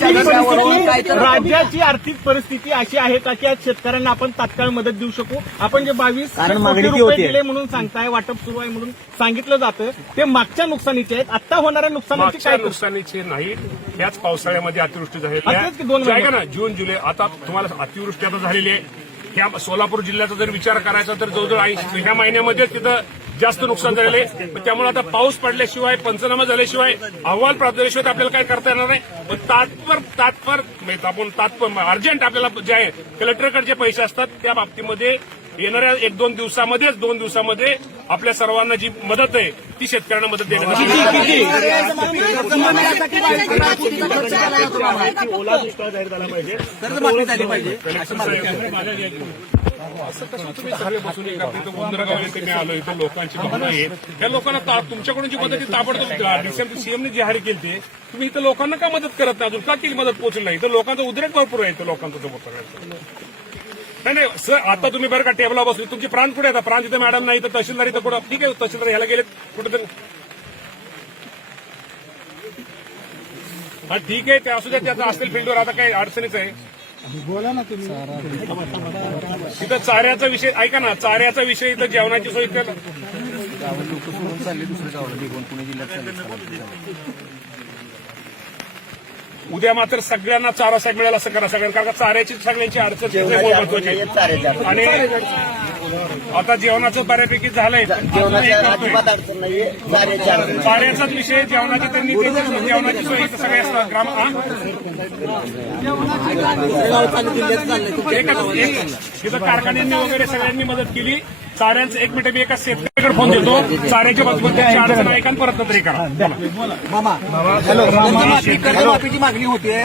राज्याची आर्थिक परिस्थिती अशी आहे का की आज शेतकऱ्यांना आपण तात्काळ मदत देऊ शकू? आपण जे बावीस कारण कोटी मागणी ती रुपये होती. दिले म्हणून सांगताय वाटप सुरू आहे म्हणून सांगितलं जातं ते मागच्या नुकसानीचे आहेत. आता होणाऱ्या नुकसानाची मागच्या काय नुकसानीचे नाही. याच पावसाळ्यामध्ये अतिवृष्टी आता ते दोन आहे जे आहे महिने. का ना जून जुलै आता तुम्हाला अतिवृष्टी आता झालेली आहे. ह्या सोलापूर जिल्ह्याचा जर विचार करायचा तर जवळजवळ ऐंशी- ह्या महिन्यामध्ये तिथं जास्त नुकसान झालेले पण त्यामुळे आता पाऊस पडल्याशिवाय पंचनामा झाल्याशिवाय अहवाल प्राप्त झाल्याशिवाय तर आपल्याला काय करता येणार नाही. पण तात्पर तात्पर म्हणजे आपण तात्पर अर्जंट आपल्याला जे आहे कलेक्टरकडे जे पैसे असतात त्या बाबतीमध्ये येणाऱ्या एक दोन दिवसामध्येच दोन दिवसामध्ये आपल्या सर्वांना जी मदत आहे ती शेतकऱ्यांना मदत येईल. ओला दुष्काळ जाहीर झाला पाहिजे असं कसं तुम्ही सगळे बसून गोंधळगाव येथे मी आलो. इथं लोकांची भावना आहे त्या लोकांना तुमच्याकडून जी मदत ताबडतोब डिसेंबर सीएमने जाहीर केली ते तुम्ही इथं लोकांना का मदत करत नाही? अजून का केली मदत पोहोचली नाही? इथं लोकांचा उद्रेक भरपूर आहे इथं लोकांचा समोर सगळ्यांचा नाही नाही सर आता तुम्ही बरं का टेबला बसले. तुमची प्राण कुठे आता प्राण तिथे मॅडम नाही तर तहसीलदार इथं कुठं? ठीक आहे तहसीलदार ह्याला गेले कुठेतरी हा ठीक आहे ते असू द्या त्याचं असतील फील्डवर आता काही अडचणीच आहे. तिथं चाऱ्याचा विषय ऐका ना चाऱ्याचा विषय इथं जेवणाची सोय इथं उद्या मात्र सगळ्यांना चारा साहेब मिळेल असं करा. सगळ्यांना कारण का चाऱ्याची सगळ्यांची अडचण महत्वाची. आणि आता जेवणाचं बऱ्यापैकी झालंय. चाऱ्याचाच विषय जेवणाची त्यांनी जेवणाची सोय सगळ्या ग्राम कारखान्यांनी वगैरे सगळ्यांनी मदत केली. चाऱ्यांचं एक मिनिट मी एका शेतकऱ्याकडे फोन देतो. चाऱ्याच्या बाबतीत अडचण ऐका आणि परत नंतर करा. बोला. कर्जमाफी कर्जमाफीची मागणी होते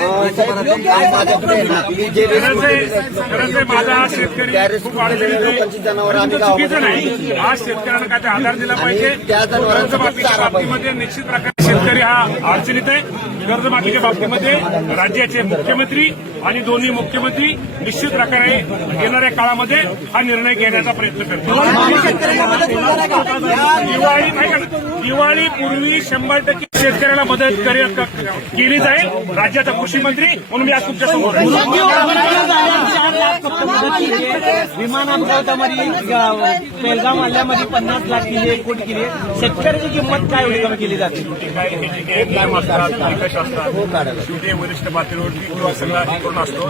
माझा शेतकरी खूप अडचणीत चुकीचं नाही. आज शेतकऱ्यांना काय आधार दिला पाहिजे. कर्जमाफीच्या बाबतीमध्ये निश्चित प्रकारे शेतकरी हा अडचणीत आहे. कर्जमाफीच्या बाबतीमध्ये राज्याचे मुख्यमंत्री आणि दोन्ही मुख्यमंत्री निश्चित प्रकारे येणाऱ्या काळामध्ये हा निर्णय घेण्याचा प्रयत्न करतील. दिवाळी? दिवाळीपूर्वी शंभर टक्के शेतकऱ्याला मदत केली जाईल. राज्याचा कृषी मंत्री म्हणून मी आज तुमच्यासमोर विमान अपघातामध्ये पेलगाव मल्ल्यामध्ये पन्नास लाख केली एक कोटी केली शेतकऱ्याची किंमत काय एवढी कमी केली जाते काय वरिष्ठ पातळीवरती किंवा सगळा करून असतो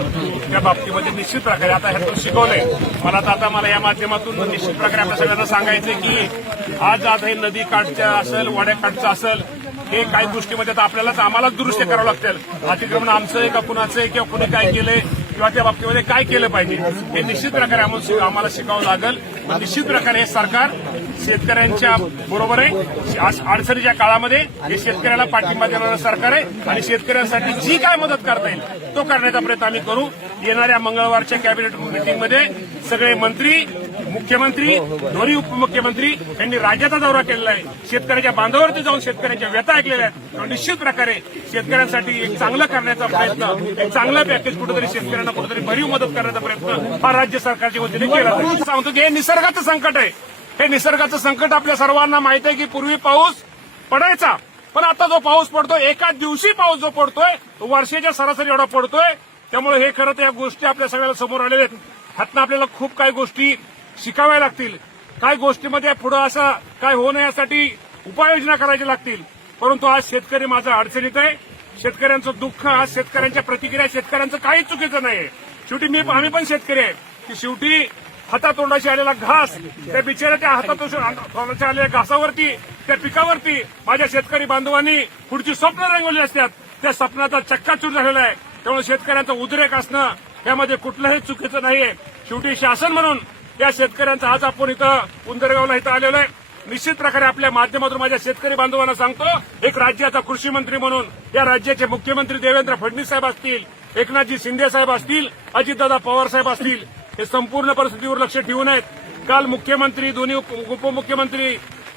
त्या बाबतीमध्ये निश्चित प्रकारे आता ह्यातून शिकवलंय. मला तर आता मला या माध्यमातून निश्चित प्रकारे आपल्या सगळ्यांना सांगायचं की आज आता हे नदी काठच्या असेल वाड्याकाठचं असेल हे काही गोष्टीमध्ये आता आपल्यालाच आम्हालाच दुरुस्त करावं लागतील. अतिक्रमण आमचं आहे का कुणाचं आहे किंवा कुणी काय केलंय किंवा त्या बाबतीमध्ये काय केलं पाहिजे हे निश्चित प्रकारे आम्हाला आम्हाला शिकावं लागेल. निश्चित प्रकारे हे सरकार शेतकऱ्यांच्या बरोबर आहे. आज अडचणीच्या काळामध्ये हे शेतकऱ्याला पाठिंबा देणारं सरकार आहे आणि शेतकऱ्यांसाठी जी काय मदत करता येईल तो करण्याचा प्रयत्न आम्ही करू. येणाऱ्या मंगळवारच्या कॅबिनेट मिटिंगमध्ये सगळे मंत्री मुख्यमंत्री दोन्ही उपमुख्यमंत्री यांनी राज्याचा दौरा केलेला आहे. शेतकऱ्याच्या बांधावरती जाऊन शेतकऱ्यांच्या व्यथा ऐकलेल्या आहेत. आणि निश्चित प्रकारे शेतकऱ्यांसाठी एक चांगलं करण्याचा प्रयत्न एक चांगलं पॅकेज कुठेतरी शेतकऱ्यांना कुठेतरी भरीव मदत करण्याचा प्रयत्न हा राज्य सरकारच्या वतीने केला. सांगतो की हे निसर्गाचं संकट आहे. हे निसर्गाचं संकट आपल्या सर्वांना माहीत आहे की पूर्वी पाऊस पडायचा पण आता जो पाऊस पडतोय एका दिवशी पाऊस जो पडतोय तो वर्षाच्या सरासरी एवढा पडतोय. त्यामुळे हे खरं तर या गोष्टी आपल्या सगळ्याला समोर आलेल्या आहेत. ह्यातनं आपल्याला खूप काही गोष्टी शिकाव्या लागतील. काही गोष्टीमध्ये पुढे असं काय होऊ नये यासाठी उपाययोजना करायच्या लागतील. परंतु आज शेतकरी माझा अडचणीत आहे. शेतकऱ्यांचं दुःख आज शेतकऱ्यांच्या प्रतिक्रिया शेतकऱ्यांचं काहीच चुकीचं नाही शेवटी मी आम्ही पण शेतकरी आहे. की शेवटी हातातोंडाशी आलेला घास त्या बिचाऱ्या त्या हातातोंडाशी आलेल्या घासावरती त्या पिकावरती माझ्या शेतकरी बांधवांनी पुढची स्वप्न रंगवली असतात. त्या स्वप्नाचा चक्काचूर झालेला आहे. त्यामुळे शेतकऱ्यांचा उद्रेक असणं यामध्ये कुठलंही चुकीचं नाहीये. शेवटी शासन म्हणून या शेतकऱ्यांचा आज आपण इथं उंदरगावला इथं आलेलो आहे. निश्चित प्रकारे आपल्या माध्यमातून माझ्या शेतकरी बांधवांना सांगतो एक राज्याचा कृषी मंत्री म्हणून या राज्याचे मुख्यमंत्री देवेंद्र फडणवीस साहेब असतील एकनाथजी शिंदे साहेब असतील अजितदादा पवार साहेब असतील हे संपूर्ण परिस्थितीवर लक्ष ठेवून आहेत. काल मुख्यमंत्री दोन्ही उप- उपमुख्यमंत्री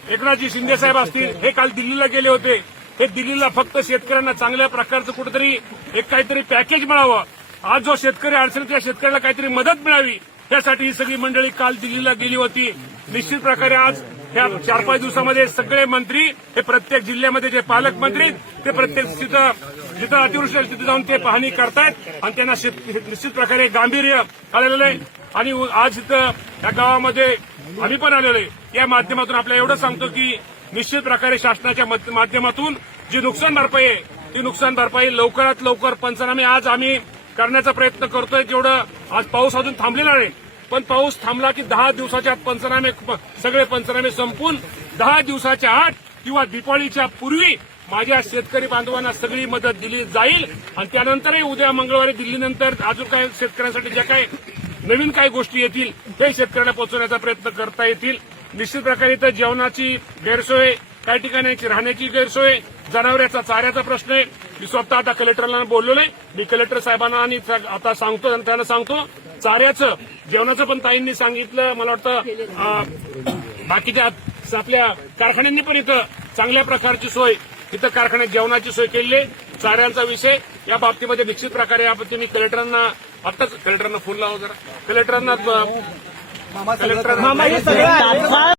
एकनाथजी शिंदे साहेब असतील हे काल दिल्लीला गेले होते. हे दिल्लीला फक्त शेतकऱ्यांना चांगल्या प्रकारचं कुठेतरी एक काहीतरी पॅकेज मिळावं. आज जो शेतकरी अडचणीत त्या शेतकऱ्याला काहीतरी मदत मिळावी त्यासाठी ही सगळी मंडळी काल दिल्लीला गेली होती. निश्चित प्रकारे आज ह्या चार पाच दिवसामध्ये सगळे मंत्री हे प्रत्येक जिल्ह्यामध्ये जे पालकमंत्री ते प्रत्येक तिथं जिथं अतिवृष्टी तिथे जाऊन ते पाहणी करतायत आणि त्यांना निश्चित प्रकारे गांभीर्य आलेलं आहे. आणि आज इथं या गावामध्ये आम्ही पण आलेलो आहे. या माध्यमातून आपल्याला एवढं सांगतो की निश्चित प्रकारे शासनाच्या माध्यमातून जी नुकसान भरपाई आहे ती नुकसान भरपाई लवकरात लवकर पंचनामे आज आम्ही करण्याचा प्रयत्न करतोय. जेवढं आज पाऊस अजून थांबलेला नाही पण पाऊस थांबला की दहा दिवसाच्या आत पंचनामे सगळे पंचनामे संपून दहा दिवसाच्या आत किंवा दिवाळीच्या पूर्वी माझ्या शेतकरी बांधवांना सगळी मदत दिली जाईल. आणि त्यानंतरही उद्या मंगळवारी दिल्लीनंतर अजून काही शेतकऱ्यांसाठी ज्या काही नवीन काही गोष्टी येतील ते शेतकऱ्यांना पोहोचवण्याचा प्रयत्न करता येतील. निश्चित प्रकारे इथं जेवणाची गैरसोय काही ठिकाणी राहण्याची गैरसोय जनावरांचा चाऱ्याचा प्रश्न आहे. मी स्वतः आता कलेक्टरला बोललो आहे मी कलेक्टर साहेबांना आणि आता सांगतो आणि त्यांना सांगतो. चाऱ्याचं जेवणाचं पण ताईंनी सांगितलं. मला वाटतं बाकीच्या आपल्या कारखान्यांनी पण इथं चांगल्या प्रकारची सोय इथं कारखान्यात जेवणाची सोय केलेली आहे. चाऱ्यांचा विषय या बाबतीमध्ये निश्चित प्रकारे आपण कलेक्टरांना आत्ताच कलेक्टरांना फोन लावा जरा. कलेक्टरांना अं,